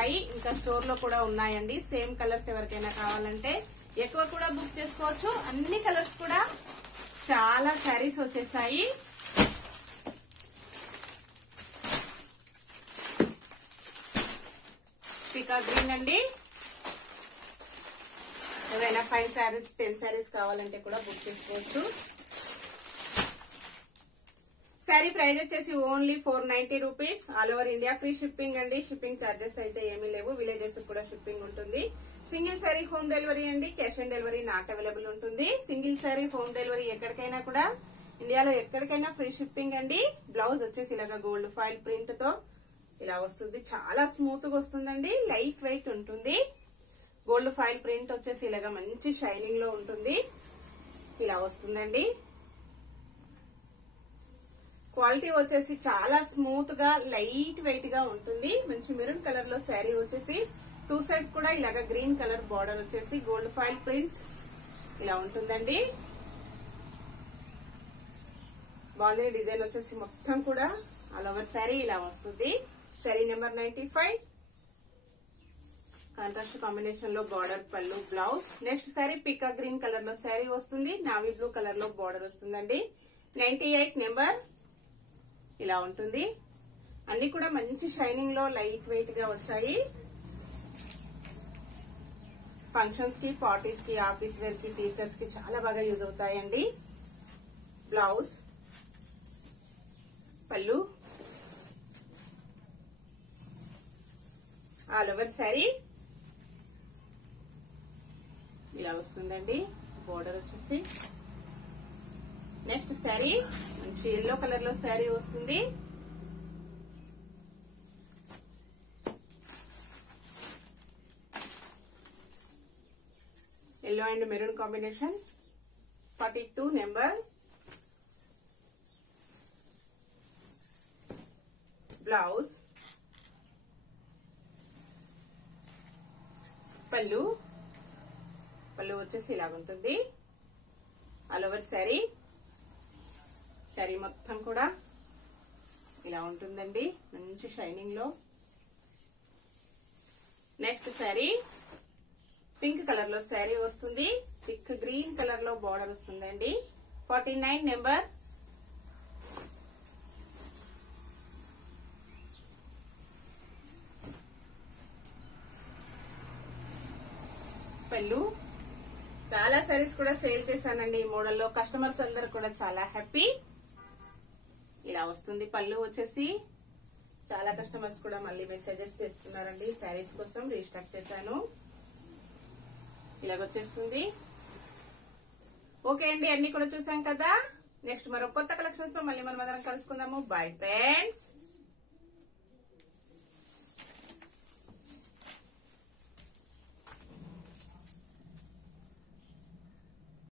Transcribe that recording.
వచ్చేస్తాయి. ఇంకా స్టోర్ లో కూడా ఉన్నాయండి సేమ్ కలర్స్. ఎవరికైనా కావాలంటే ఎక్కువ కూడా బుక్ చేసుకోవచ్చు. అన్ని కలర్స్ కూడా చాలా శారీస్ వచ్చేసాయి. పికా గ్రీన్ అండి. ఏదైనా 5 శారీస్ 10 శారీస్ కావాలంటే కూడా బుక్ చేసుకోవచ్చు. శారీ ప్రైస్ వచ్చేసి only 490 rupees. All over India free shipping అండి. షిప్పింగ్ చార్జెస్ అయితే ఏమీ లేవు. విలేజెస్ కూడా షిప్పింగ్ ఉంటుంది. సింగిల్ శారీ హోమ్ డెలివరీ అండి. Cash on delivery not available ఉంటుంది. సింగిల్ శారీ హోమ్ డెలివరీ ఎక్కడికైనా కూడా ఇండియాలో ఎక్కడికైనా ఫ్రీ షిప్పింగ్ అండి. బ్లౌజ్ వచ్చేసి ఇలాగా గోల్డ్ ఫాయిల్ ప్రింట్ తో ఇలా వస్తుంది. చాలా స్మూత్ గా వస్తుందండి. లైట్ వెయిట్ ఉంటుంది. గోల్డ్ ఫాయిల్ ప్రింట్ వచ్చేసి ఇలాగా మంచి షైనింగ్ లో ఉంటుంది. ఇలా వస్తుందండి. క్వాలిటీ వచ్చేసి చాలా స్మూత్ గా లైట్ వెయిట్ గా ఉంటుంది. మంచి మెరూన్ కలర్ లో శారీ వచ్చేసి 2 సైడ్ కూడా ఇలాగా గ్రీన్ కలర్ బార్డర్ వచ్చేసి గోల్డ్ ఫాయిల్ ప్రింట్ ఇలా ఉంటుందండి. బాగుంది. డిజైన్ వచ్చేసి మొత్తం కూడా ఆల్ ఓవర్ శారీ ఇలా వస్తుంది. శారీ నెంబర్ 95. కాంట్రాస్ట్ కాంబినేషన్ లో బార్డర్, పళ్ళు, బ్లౌజ్. నెక్స్ట్ శారీ పికా గ్రీన్ కలర్ లో శారీ వస్తుంది. నావీ బ్లూ కలర్ లో బార్డర్ వస్తుందండి. 98 నెంబర్ ఇలా ఉంటుంది. అన్ని కూడా మంచి షైనింగ్ లో లైట్ వెయిట్ గా వచ్చాయి. ఫంక్షన్స్ కి, పార్టీస్ కి, ఆఫీస్ వేర్ కి, టీచర్స్ కి చాలా బాగా యూజ్ అవుతాయండి. బ్లౌజ్, పళ్ళు, ఆల్ ఓవర్ శారీ ఇలా వస్తుందండి. బోర్డర్ వచ్చేసి నెక్స్ట్ శారీ మంచి ఎల్లో కలర్ లో శారీ వస్తుంది. Yellow and maroon combination. 42 number. Blouse, పళ్ళు వచ్చేసి ఇలా ఉంటుంది. ఆల్ ఓవర్ శారీ మొత్తం కూడా ఇలా ఉంటుందండి మంచి షైనింగ్ లో. నెక్స్ట్ శారీ పింక్ కలర్ లో శారీ వస్తుంది. థిక్ గ్రీన్ కలర్ లో బార్డర్ వస్తుందండి. 49 నెంబర్. పళ్ళు. చాలా శారీస్ కూడా సేల్ చేశానండి ఈ మోడల్లో. కస్టమర్స్ అందరు కూడా చాలా హ్యాపీ. ఇలా వస్తుంది. పళ్ళు వచ్చేసి చాలా కస్టమర్స్ కూడా మళ్ళీ మెసేజెస్ చేస్తున్నారండి శారీస్ కోసం. రీస్టాక్ చేశాను. ఇలాగొచ్చేస్తుంది. ఓకే అండి, అన్ని కూడా చూసాం కదా. నెక్స్ట్ మరో కొత్త కలెక్షన్స్ తో మళ్ళీ మనం అందరం కలుసుకుందాము. Bye friends.